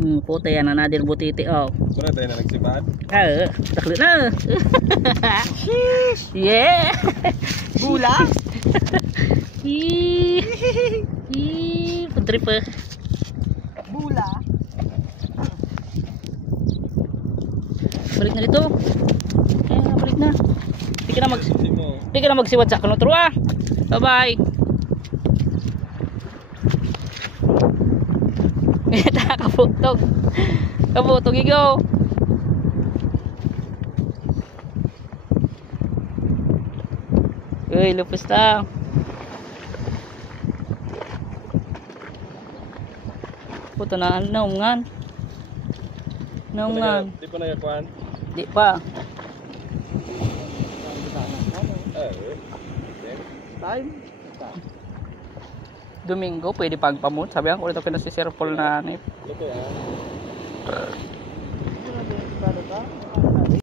Puta yan na nadir butiti oh. Kuna tayo na nagsibad. Taklit na. Yeah. Bula. Putri pa. Bula. Balik na dito. Balik na. Di ka na magsiwat sa kanutro ah. Bye bye. Kaputog. Kaputog ikaw. Uy, lupus na. Puto na naungan. Naungan. Di pa nagakuan? Di pa. Time. Domingo pwede pagpamut. Sabi ko ulit ako na si Sir Paul na Luto ah.